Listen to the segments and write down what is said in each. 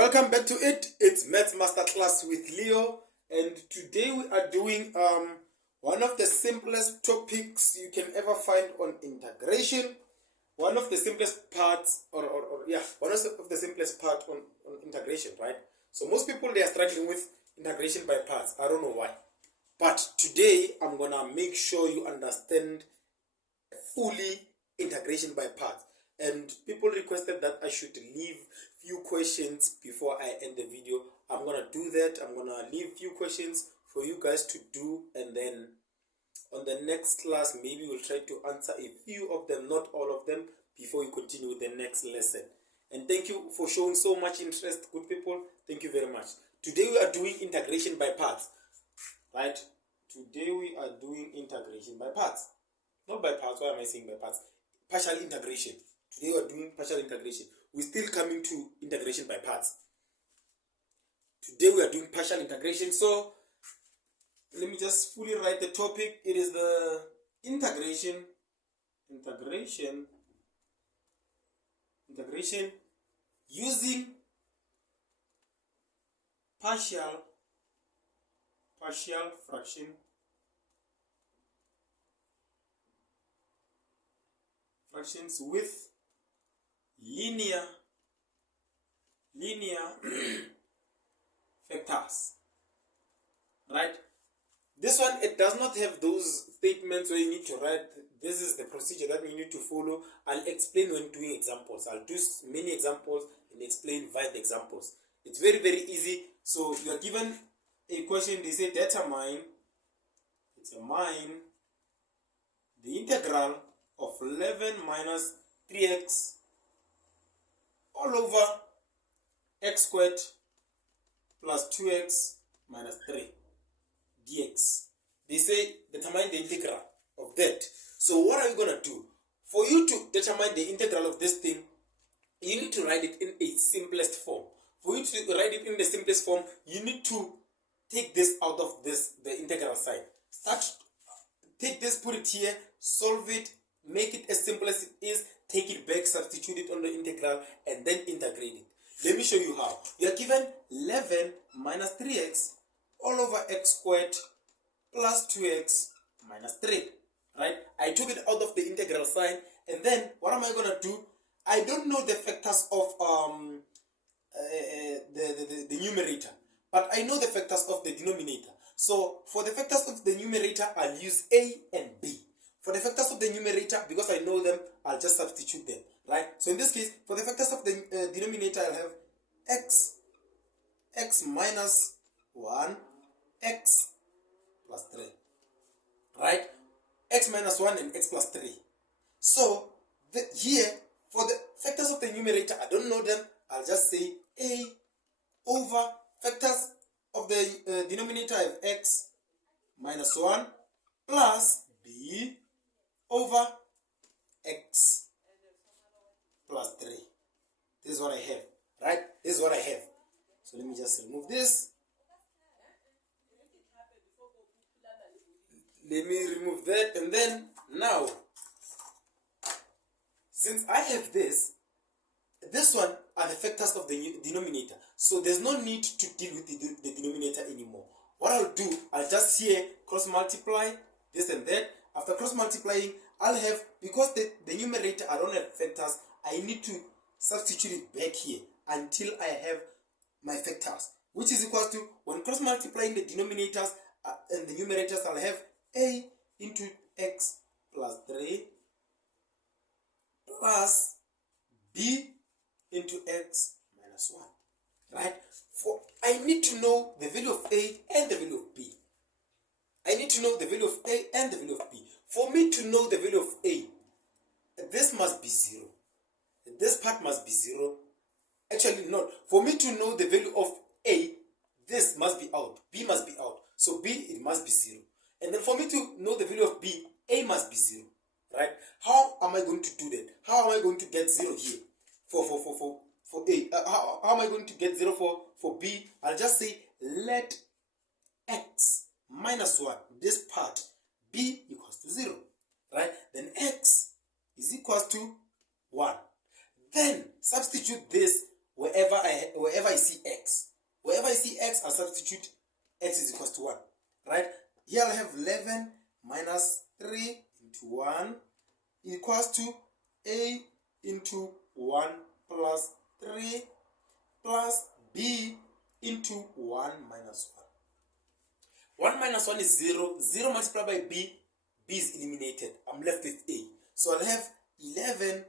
Welcome back to it. It's Maths Masterclass with Leo, and today we are doing one of the simplest topics you can ever find on integration. One of the simplest parts, one of the simplest part on integration, right? So most people, they are struggling with integration by parts. I don't know why, but today I'm gonna make sure you understand fully integration by parts. And people requested that I should leave few questions before I end the video. I'm gonna do that. I'm gonna leave few questions for you guys to do, and then on the next class maybe we'll try to answer a few of them, not all of them, before we continue with the next lesson. And thank you for showing so much interest, good people. Thank you very much. Today we are doing integration by parts, right? Today we are doing integration by parts. Not by parts. Why am I saying by parts? Partial integration. Today we are doing partial integration. We're still coming to integration by parts. Today we are doing partial integration. So let me just fully write the topic. It is the integration using partial fractions with linear factors, right? This one, it does not have those statements where you need to write this is the procedure that we need to follow. I'll explain when doing examples. I'll do many examples and explain via the examples. It's very, very easy. So you are given a question. They say determine the integral of 11 minus 3x all over x squared plus 2x minus 3 dx. They say determine the integral of that. So what are you going to do? For you to determine the integral of this thing, you need to write it in a simplest form. For you to write it in the simplest form, you need to take this out of the integral side. Take this, put it here, solve it, make it as simple as it is, take it back, substitute it on the integral, and then integrate it. Let me show you how. You are given 11 minus 3x all over x squared plus 2x minus 3. Right? I took it out of the integral sign, and then what am I going to do? I don't know the factors of the numerator, but I know the factors of the denominator. So for the factors of the numerator, I'll use a and b. For the factors of the numerator, because I know them, I'll just substitute them, right? So in this case, for the factors of the denominator, I'll have x minus 1, x plus 3, right? X minus 1 and x plus 3. So here, for the factors of the numerator, I don't know them. I'll just say a over factors of the denominator, I have x minus 1 plus b over x plus 3. This is what I have, right? This is what I have. So let me just remove this. Let me remove that, and then now, since I have this one are the factors of the denominator, so there's no need to deal with the denominator anymore. What I'll do, I'll just here cross multiply this and that. After cross multiplying, I'll have, because the numerator I don't have factors, I need to substitute it back here until I have my factors, which is equal to, when cross multiplying the denominators and the numerators, I'll have a into x plus 3 plus b into x minus 1, right? For I need to know the value of a and the value of b. I need to know the value of a and the value of b. For me to know the value of a, this must be 0. This part must be 0. Actually, not. For me to know the value of a, this must be out. B must be out. So b, it must be 0. And then for me to know the value of b, a must be 0. Right? How am I going to do that? How am I going to get 0 here for a? How am I going to get 0 for b? I'll just say let x minus 1, this part, b equals to 0. Right? Then x is equals to 1. Then substitute this wherever I see x. Wherever I see x, I'll substitute x is equals to 1. Right? Here I'll have 11 minus 3 into 1 equals to a into 1 plus 3 plus b into 1 minus 1. 1 minus 1 is 0. 0 multiplied by b is eliminated. I'm left with a. So I'll have 11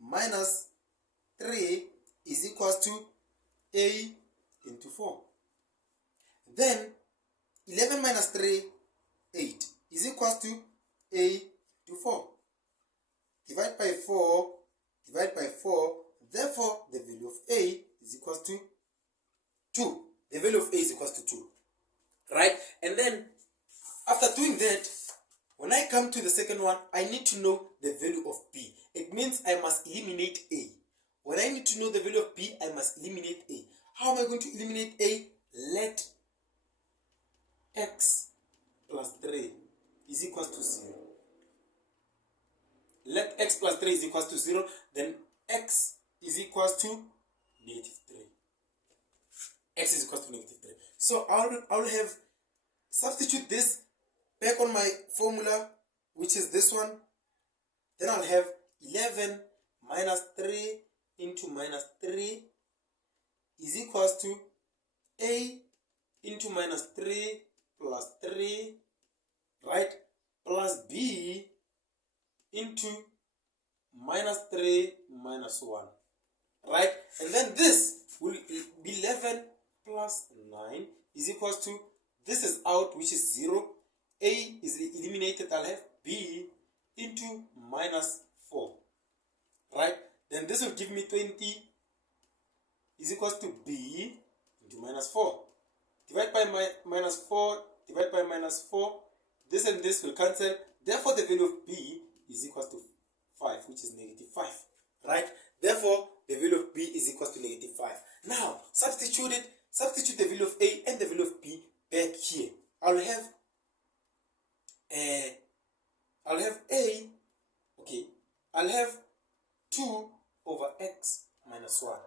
minus 3 is equals to a into 4. Then 11 minus 3, 8, is equals to a into 4. Divide by 4, divide by 4. Therefore, the value of a is equals to 2. The value of a is equals to 2. Right? And then, after doing that, when I come to the second one, I need to know the value of b. It means I must eliminate a. When I need to know the value of b, I must eliminate a. How am I going to eliminate a? Let x plus 3 is equals to 0. Let x plus 3 is equals to 0. Then x is equals to negative 3. X is equals to negative 3. So I'll have substitute this back on my formula, which is this one. Then I'll have 11 minus 3 into minus 3 is equals to a into minus 3 plus 3, right, plus b into minus 3 minus 1, right? And then this will be 11 plus 9 is equals to, this is out, which is 0. A is eliminated. I'll have b into minus 4, right? Then this will give me 20 is equals to b into minus 4. Divide by minus 4, divide by minus 4. This and this will cancel. Therefore, the value of b is equals to 5, which is negative 5, right? Therefore, the value of b is equals to negative 5. Now, substitute the value of a and the value of b back here. I'll have a, okay, I'll have 2 over x minus 1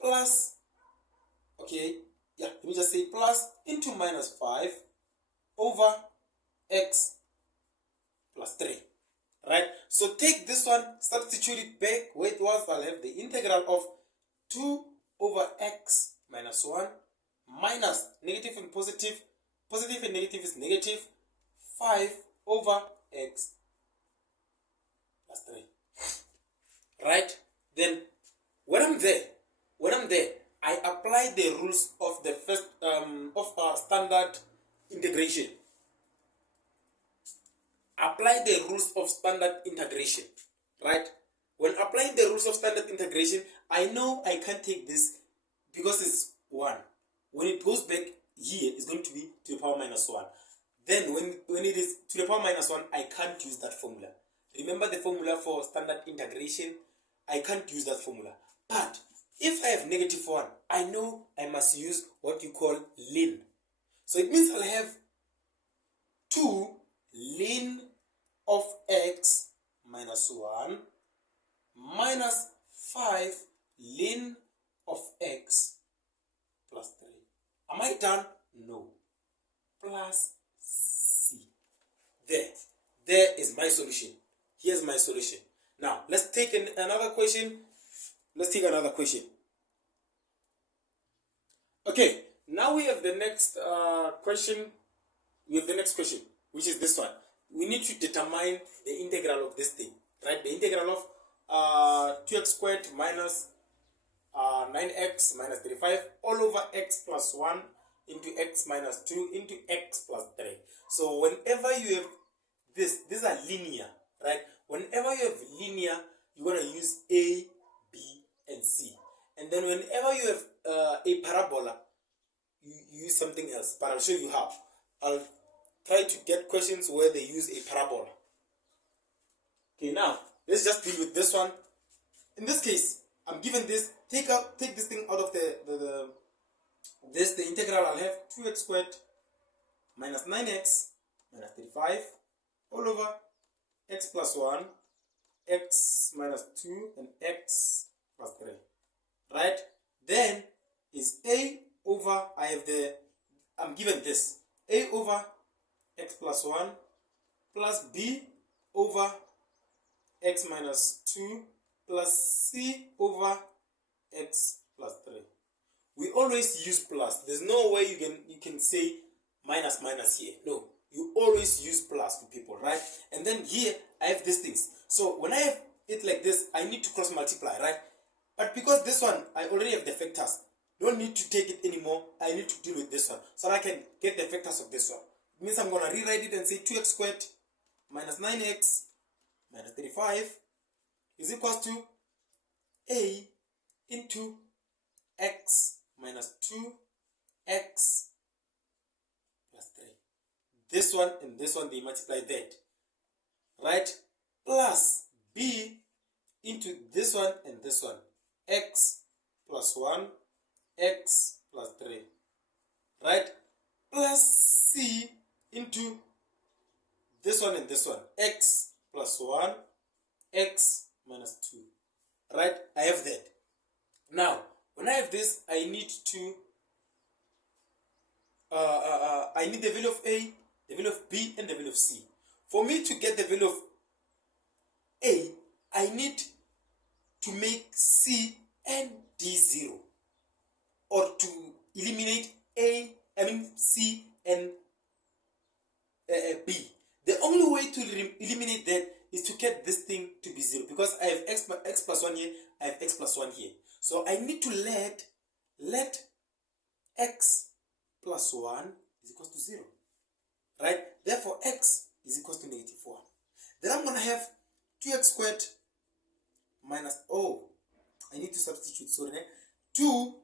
plus, okay, yeah, let me just say plus into minus 5 over x plus 3, right? So take this one, substitute it back where it was. I'll have the integral of 2 over x minus 1 minus negative and positive. Positive and negative is negative 5 over x plus 3, right? Then when I'm there, I apply the rules of the first of our standard integration. Apply the rules of standard integration, right? When applying the rules of standard integration, I know I can't take this because it's 1. When it goes back here, it's going to be to the power minus 1. Then when it is to the power minus 1, I can't use that formula. Remember the formula for standard integration? I can't use that formula. But if I have negative 1, I know I must use what you call ln. So it means I'll have 2 ln of x minus 1 minus 5 ln of x plus 3. Am I done? No. Plus c. There is my solution. Here's my solution. Now, let's take another question. Okay, now we have the next question. Which is this one. We need to determine the integral of this thing, right? The integral of 2x squared minus 9x minus 35 all over x plus 1 into x minus 2 into x plus 3. So whenever you have these are linear, right? Whenever you have linear, you're going to use a, b, and c. And then whenever you have a parabola, you use something else. But I'll show you how. I'll try to get questions where they use a parabola. Okay, now let's just deal with this one. In this case, I'm given this. Take this thing out of the integral. I'll have 2x squared minus 9x minus 35 all over x plus 1, x minus 2, and x plus 3. right? Then is A over, I'm given this, A over x plus 1 plus B over x minus 2 plus C over x plus 3. We always use plus. There's no way you can say minus minus here. No, you always use plus to people, right? And then here I have these things. So when I have it like this, I need to cross multiply, right? But because this one I already have the factors, don't need to take it anymore. I need to deal with this one so that I can get the factors of this one. It means I'm gonna rewrite it and say 2x squared minus 9x minus 35 is equals to A into x minus 2x plus 3. This one and this one, they multiply that, right? Plus B into this one and this one, x plus 1, x plus 3, right? Plus C into this one and this one, x plus 1, x minus 2, right? I have that. Now, when I have this, I need to, I need the value of A, the value of B, and the value of C. For me to get the value of A, I need to make C and D 0, or to eliminate C and B. The only way to eliminate that is to get this thing to be 0, because I have x plus 1 here, I have x plus 1 here. So I need to let x plus 1 is equal to 0, right? Therefore, x is equal to negative 1. Then I'm going to have 2x squared minus, I need to substitute, sorry, 2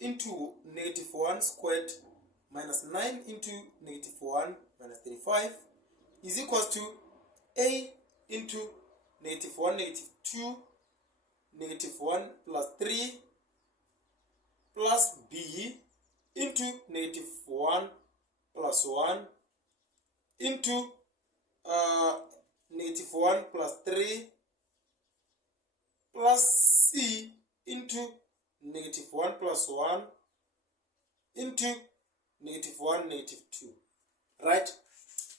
into negative 1 squared minus 9 into negative 1 minus 35 is equal to A into negative 1, negative 2, negative 1 plus 3 plus B into negative 1 plus 1 into negative 1 plus 3 plus C into negative 1 plus 1 into negative 1, negative 2, right?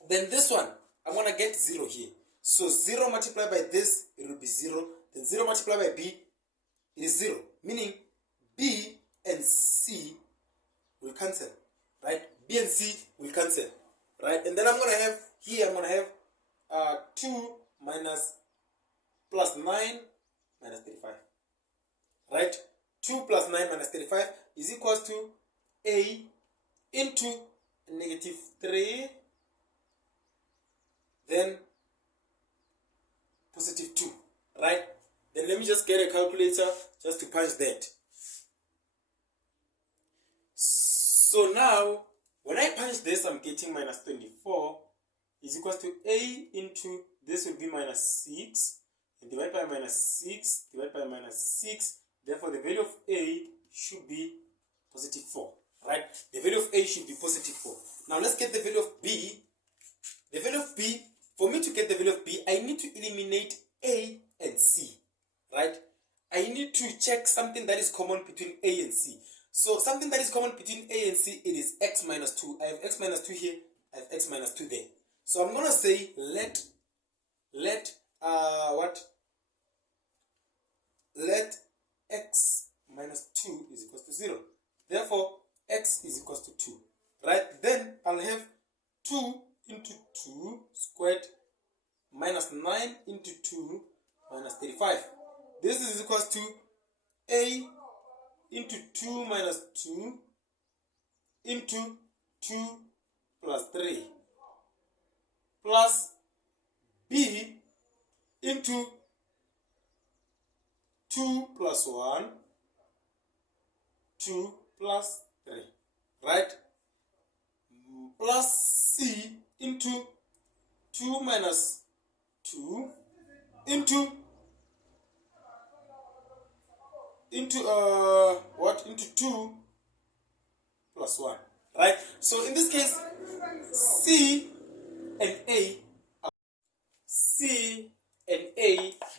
Then this one, I'm going to get 0 here. So 0 multiplied by this, it will be 0. Then 0 multiplied by B, it is 0. Meaning B and C will cancel, right? B and C will cancel, right? And then I'm going to have, here I'm going to have 2 minus plus 9 minus 35, right? 2 plus 9 minus 35 is equal to A into negative 3, then positive 2, right? Then let me just get a calculator just to punch that. So now, when I punch this, I'm getting minus 24 is equal to A into, this will be minus 6, and divided by minus 6, divided by minus 6. Therefore, the value of A should be positive 4, right? The value of A should be positive 4. Now, let's get the value of B. The value of B, for me to get the value of B, I need to eliminate A and C, right? I need to check something that is common between A and C. So something that is common between A and C, it is x minus 2. I have x minus 2 here, I have x minus 2 there. So I'm going to say let x minus 2 is equal to 0. Therefore, x is equal to 2, right? Then I'll have 2 into 2 squared minus 9 into 2 minus 35. This is equal to A into 2 minus 2 into 2 plus 3 plus B into 2 plus 1, 2 plus 3, right? Plus C into 2 minus 2 into 2 plus 1, right? So in this case, C and A,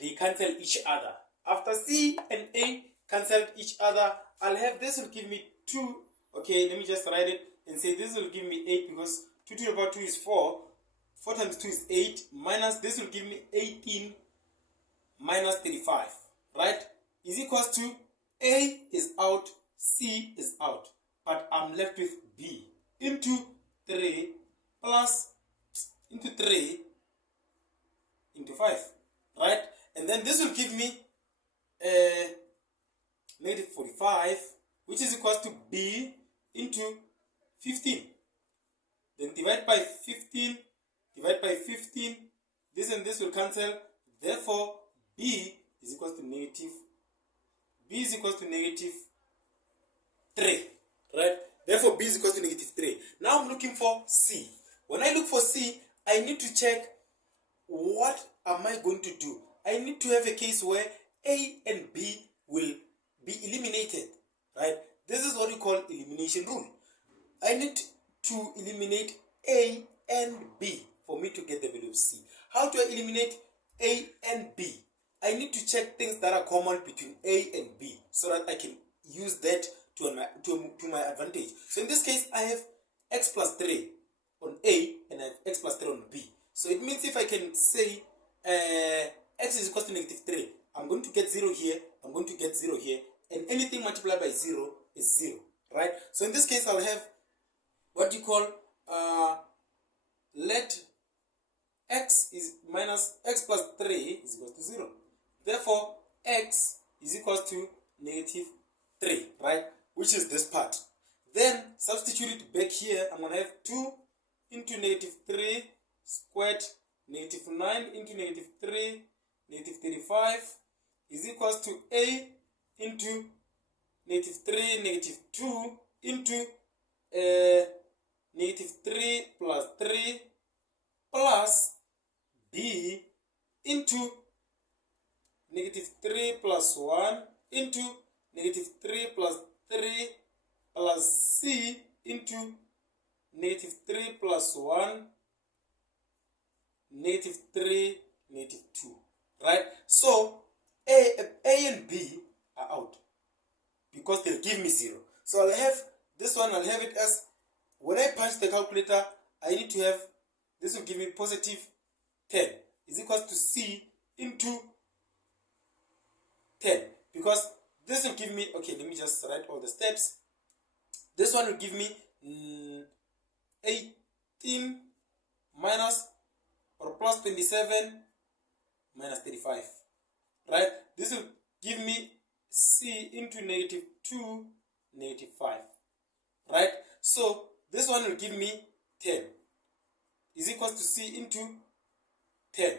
they cancel each other. After C and A cancelled each other. I'll have this will give me 2. Okay, let me just write it and say this will give me 8 because 2 to the power 2 is 4. 4 times 2 is 8. Minus this will give me 18 minus 35. Right? Is equals to A is out, C is out. But I'm left with B into 3 plus into 3 into 5. Right? And then this will give me negative 45, which is equals to B into 15. Then divide by 15, this and this will cancel. Therefore, B is equals to negative 3. Right? Therefore, B is equals to negative 3. Now I'm looking for C. When I look for C, I need to check what am I going to do. I need to have a case where A and B will be eliminated. Right? This is what we call elimination rule. I need to eliminate A and B for me to get the value of C. How do I eliminate A and B? I need to check things that are common between A and B so that I can use that to my advantage. So in this case, I have x plus 3 on A and I have x plus 3 on B. So it means if I can say x is equal to negative 3, I'm going to get 0 here, I'm going to get 0 here, and anything multiplied by 0 is 0. Right? So in this case, I'll have what you call let x is minus x plus 3 is equal to 0. Therefore, x is equal to negative 3, right? Which is this part. Then substitute it back here. I'm going to have 2 into negative 3 squared, negative 9 into negative 3, negative 35 is equals to A into negative 3, negative 2 into negative 3 plus 3 plus B into negative 3 plus 1 into negative 3 plus 3 plus C into negative 3 plus 1 negative 3 negative 2. Right? So A and B are out because they'll give me 0. So I'll have this one, I'll have it as when I punch the calculator, I need to have this will give me positive 10 is equals to C into 10 because this will give me, okay, let me just write all the steps. This one will give me 18 minus or plus 27 minus 35. Right? This will give me C into negative 2, negative 5. Right? So this one will give me 10 is equals to C into 10.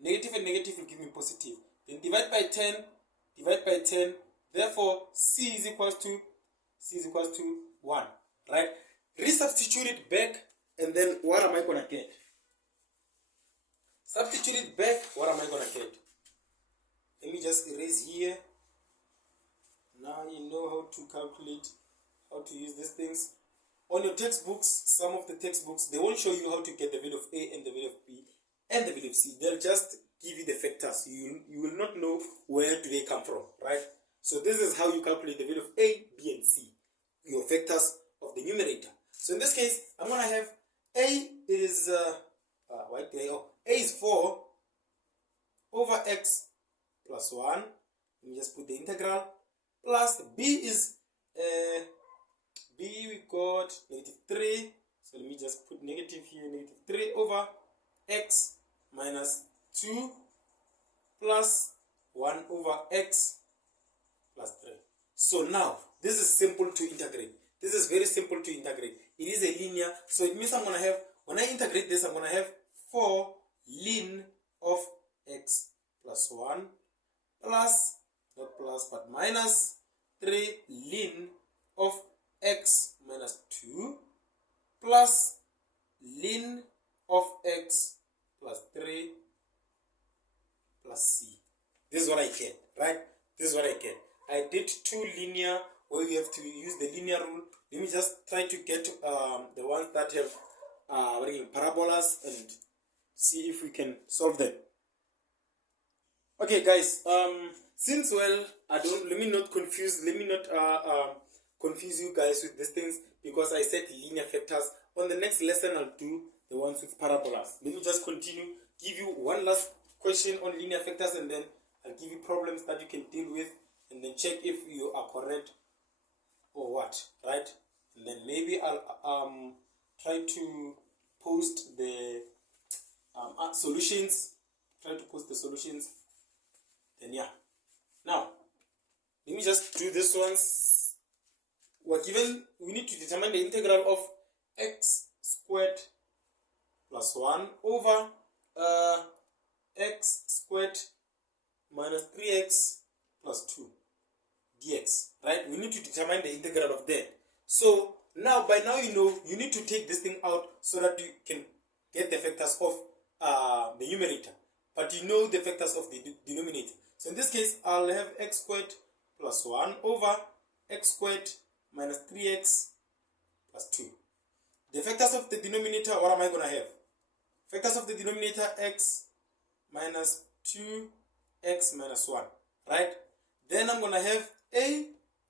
Negative and negative will give me positive. Then divide by 10. Therefore, C is equals to 1. Right? Resubstitute it back, and then what am I going to get? Substitute it back, what am I going to get? Let me just erase here. Now you know how to calculate, how to use these things. On your textbooks, some of the textbooks, they won't show you how to get the value of A and the value of B and the value of C. They'll just give you the factors. You will not know where do they come from, right? So this is how you calculate the value of A, B, and C, your factors of the numerator. So in this case, I'm going to have A is, A is 4 over x plus 1. Let me just put the integral. Plus B is, B we got negative 3. So let me just put negative here, negative 3 over x minus 2 plus 1 over x plus 3. So now, this is simple to integrate. This is very simple to integrate. It is a linear, so it means I'm going to have, when I integrate this, I'm going to have 4 ln of x plus 1 plus, not plus, but minus 3 ln of x minus 2 plus ln of x plus 3 plus c. This is what I get, right? This is what I get. I did 2 linear where you have to use the linear rule. Let me just try to get the ones that have parabolas and see if we can solve them. Okay guys, since let me not confuse you guys with these things, because I said linear factors. On the next lesson I'll do the ones with parabolas. Let me just continue, give you one last question on linear factors, and then I'll give you problems that you can deal with, and then check if you are correct or what, right? And then maybe I'll try to post the solutions. Try to post the solutions. Then yeah. Now, let me just do this ones. We need to determine the integral of x squared plus 1 over x squared minus 3x plus 2 dx, right? We need to determine the integral of that. So now, by now you know, you need to take this thing out so that you can get the factors of the numerator, but you know the factors of the denominator. So in this case, I'll have x squared plus 1 over x squared minus 3x plus 2. The factors of the denominator, what am I going to have? Factors of the denominator, x minus 2x minus 1, right? Then I'm going to have a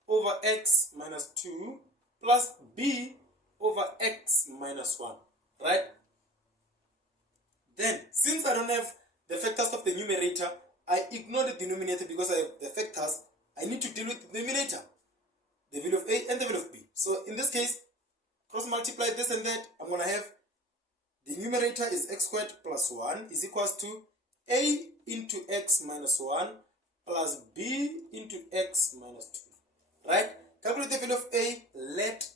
over x minus 2 plus b over x minus 1, right? Then, since I don't have the factors of the numerator, I ignore the denominator because I have the factors. I need to deal with the numerator, the value of a and the value of b. So in this case, cross multiply this and that. I'm going to have the numerator is x squared plus 1 is equals to a into x minus 1 plus b into x minus 2. Right? Calculate the value of a. Let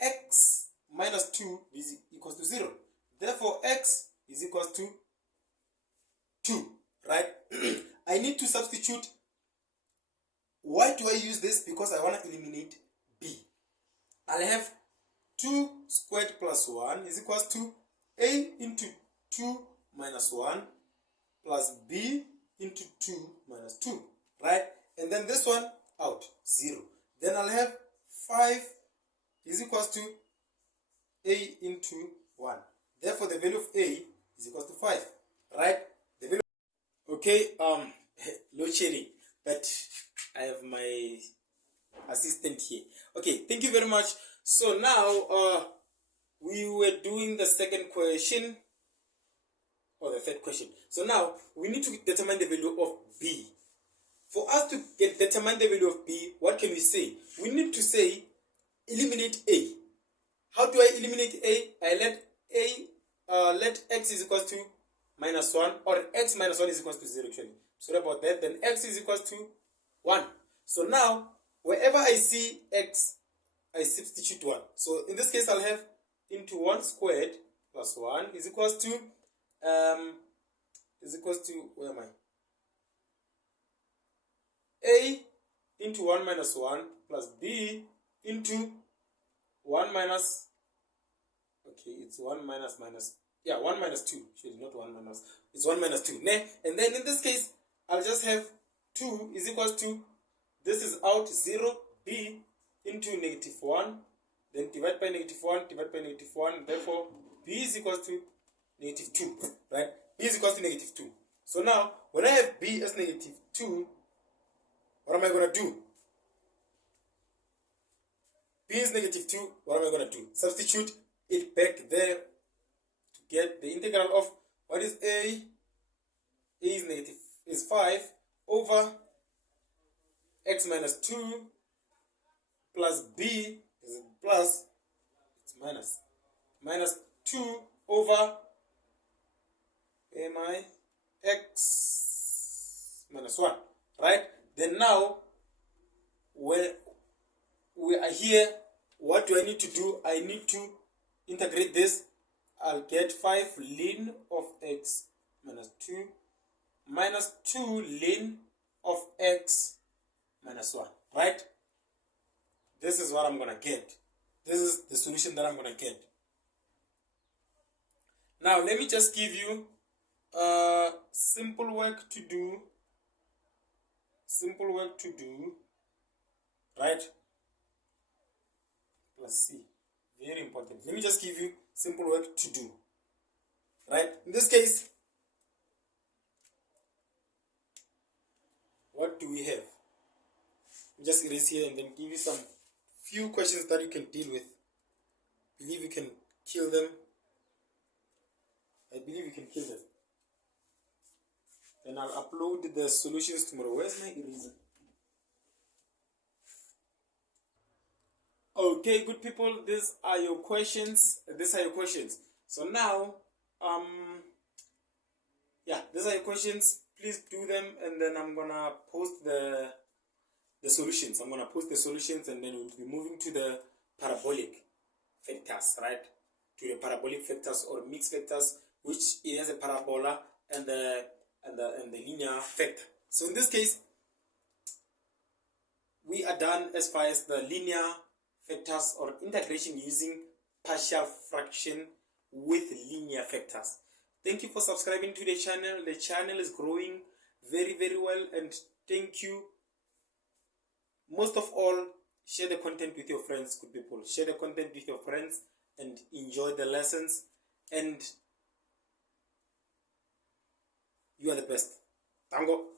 x minus 2 is equals to 0. Therefore, x is equals to 2. Right? I need to substitute. Why do I use this? Because I want to eliminate b. I'll have 2 squared plus 1 is equals to a into 2 minus 1 plus b into 2 minus 2. Right? And then this one out, 0. Then I'll have 5 is equals to a into 1. Therefore, the value of a is equals to 5. Right? The value. Okay, load shedding, but I have my assistant here. Okay, thank you very much. So now we were doing the second question or the third question. So now we need to determine the value of b. For us to determine the value of b, what can we say? We need to say eliminate a. How do I eliminate a? I let x is equals to minus 1, or x minus 1 is equals to 0 actually. Sorry about that. Then x is equals to 1. So now, wherever I see x, I substitute 1. So in this case, I'll have into 1 squared plus 1 is equals to, where am I? A into 1 minus 1 plus b into 1 minus, okay, it's 1 minus minus, yeah, 1 minus 2, actually not 1 minus, it's 1 minus 2. And then in this case, I'll just have 2 is equals to, this is out, 0, b into negative 1, then divide by negative 1, divide by negative 1, therefore b is equals to negative 2, right? B is equals to negative 2. So now, when I have b as negative 2, what am I going to do? B is negative 2, what am I going to do? Substitute it back there to get the integral of, what is a? A is negative, is 5 over x minus 2 plus b is plus, it's minus, minus 2 over x minus 1, right? Then now, when we are here, what do I need to do? I need to integrate this. I'll get 5 ln of x minus 2 minus 2 ln of x minus 1, right? This is what I'm going to get. This is the solution that I'm going to get. Now, let me just give you simple work to do. Simple work to do, right? Plus C. Very important. Let me just give you simple work to do, right? In this case, what do we have? Just erase here and then give you some few questions that you can deal with. Believe you can kill them. I believe you can kill them. Then I'll upload the solutions tomorrow. Where's my eraser? Okay, good people, these are your questions. So now, yeah, these are your questions. Please do them, and then I'm gonna post the solutions. I'm gonna post the solutions, and then we'll be moving to the parabolic vectors, right? To the parabolic vectors or mixed vectors, which it has a parabola and the linear vector. So in this case, we are done as far as the linear vectors or integration using partial fraction with linear vectors. Thank you for subscribing to the channel. The channel is growing very, very well, and thank you. Most of all, share the content with your friends, good people. Share the content with your friends and enjoy the lessons, and you are the best. Tango.